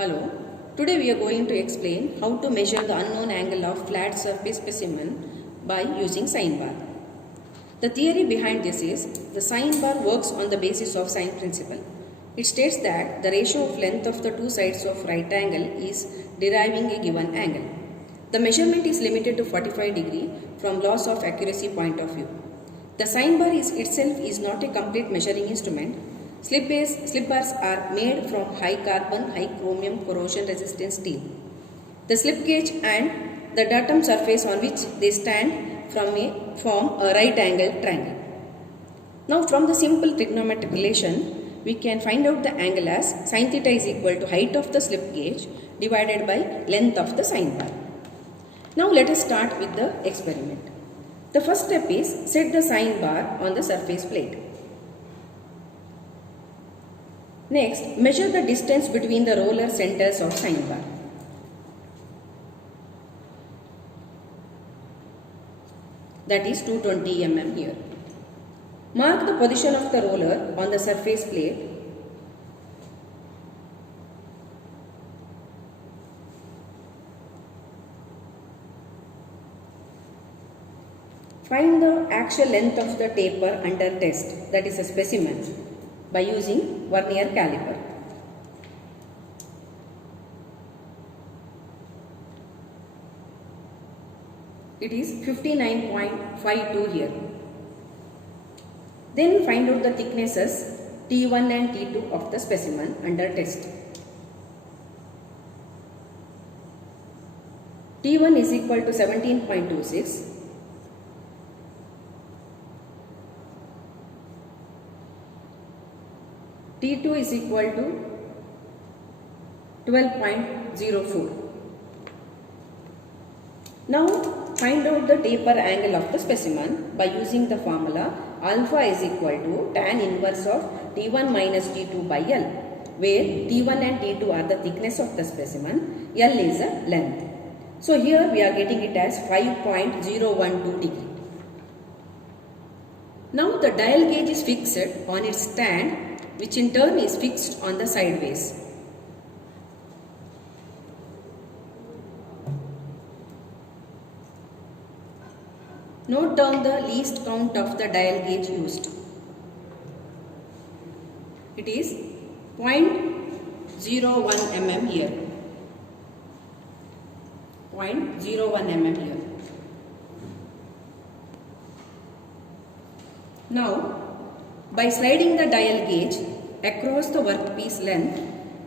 Hello, today we are going to explain how to measure the unknown angle of flat surface specimen by using sine bar. The theory behind this is the sine bar works on the basis of sine principle. It states that the ratio of length of the two sides of right angle is deriving a given angle. The measurement is limited to 45 degree from loss of accuracy point of view. The sine bar itself is not a complete measuring instrument. Slip bars are made from high carbon, high chromium corrosion resistant steel. The slip gauge and the datum surface on which they stand form a right angle triangle. Now from the simple trigonometric relation, we can find out the angle as sin theta is equal to height of the slip gauge divided by length of the sine bar. Now let us start with the experiment. The first step is set the sine bar on the surface plate. Next, measure the distance between the roller centers of sine bar. That is 220 mm here. Mark the position of the roller on the surface plate. Find the actual length of the taper under test, that is a specimen, by using vernier caliper. It is 59.52 here. Then find out the thicknesses T1 and T2 of the specimen under test. T1 is equal to 17.26. T2 is equal to 12.04. Now find out the taper angle of the specimen by using the formula alpha is equal to tan inverse of T1 minus T2 by L, where T1 and T2 are the thickness of the specimen, L is a length. So here we are getting it as 5.012 degree. Now the dial gauge is fixed on its stand, which in turn is fixed on the sideways. Note down the least count of the dial gauge used. It is 0.01 mm here. 0.01 mm here. Now, by sliding the dial gauge across the workpiece length,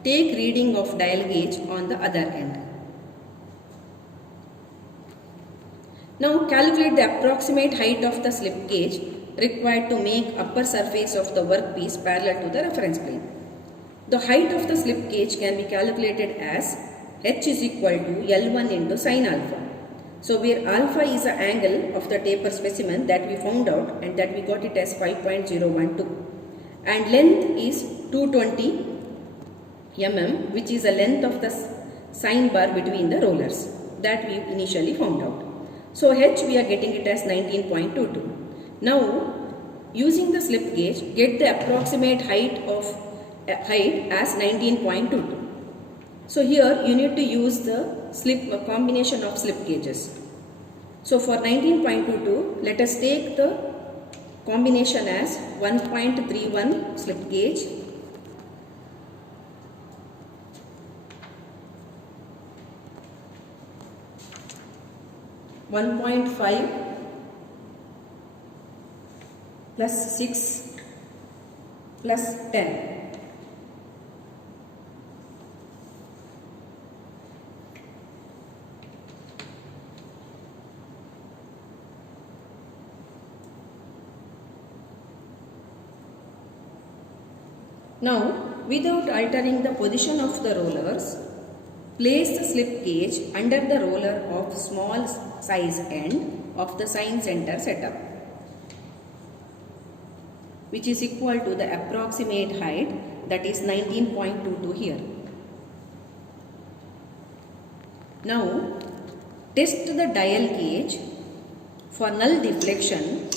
take reading of dial gauge on the other end. Now calculate the approximate height of the slip gauge required to make upper surface of the workpiece parallel to the reference plane. The height of the slip gauge can be calculated as h is equal to L1 into sin alpha. So where alpha is the angle of the taper specimen that we found out and that we got it as 5.012, and length is 220 mm, which is the length of the sine bar between the rollers that we initially found out. So h we are getting it as 19.22. Now using the slip gauge, get the approximate height as 19.22. So here you need to use the combination of slip gauges. So for 19.22, let us take the combination as 1.31 slip gauge, (1.5) plus 6 plus 10. Now, without altering the position of the rollers, place the slip gauge under the roller of small size end of the sine center setup, which is equal to the approximate height, that is 19.22 here. Now, test the dial gauge for null deflection.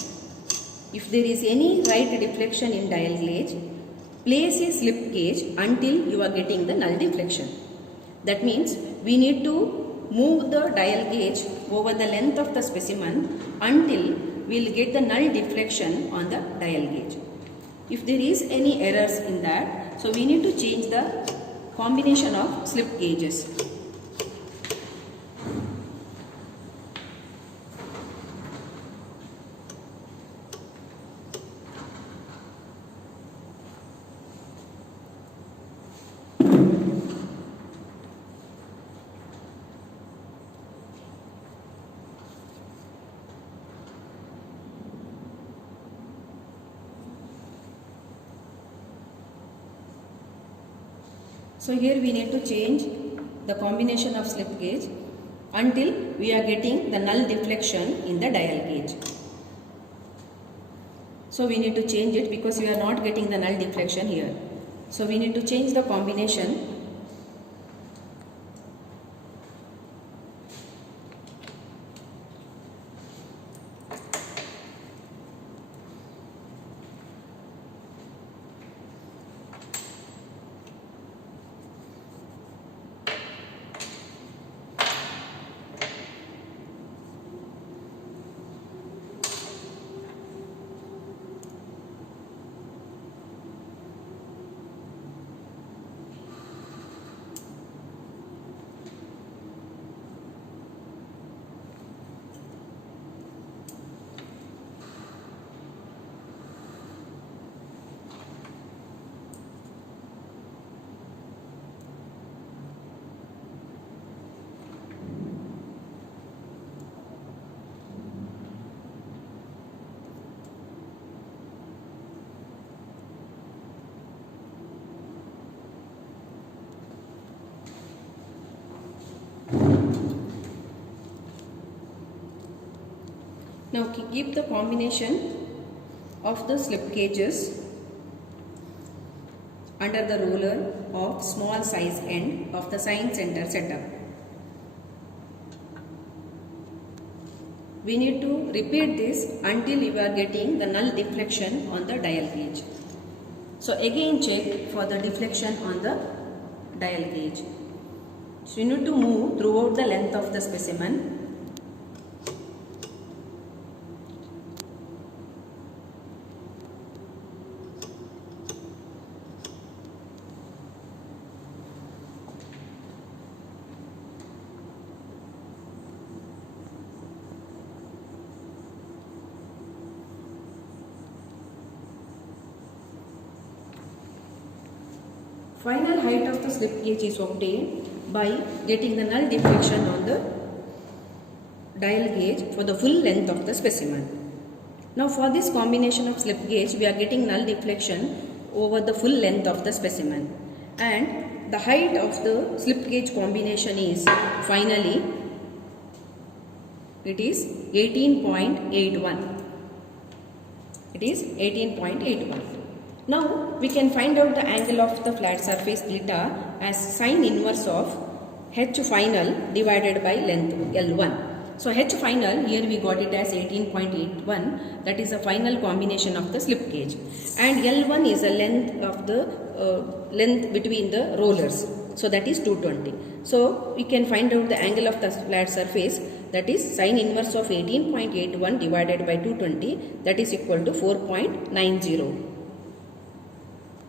If there is any right deflection in dial gauge, place a slip gauge until you are getting the null deflection. That means we need to move the dial gauge over the length of the specimen until we will get the null deflection on the dial gauge. If there is any errors in that, so we need to change the combination of slip gauges. So here we need to change the combination of slip gauge until we are getting the null deflection in the dial gauge. So we need to change it because we are not getting the null deflection here. So we need to change the combination. Now keep the combination of the slip gauges under the roller of small size end of the sign center setup. We need to repeat this until you are getting the null deflection on the dial gauge. So again check for the deflection on the dial gauge. So you need to move throughout the length of the specimen. Final height of the slip gauge is obtained by getting the null deflection on the dial gauge for the full length of the specimen. Now for this combination of slip gauge, we are getting null deflection over the full length of the specimen, and the height of the slip gauge combination is finally it is 18.81. It is 18.81. Now we can find out the angle of the flat surface theta as sine inverse of h final divided by length L1. So h final, here we got it as 18.81, that is the final combination of the slip gauge, and L1 is the length of the length between the rollers, so that is 220. So we can find out the angle of the flat surface, that is sine inverse of 18.81 divided by 220, that is equal to 4.90.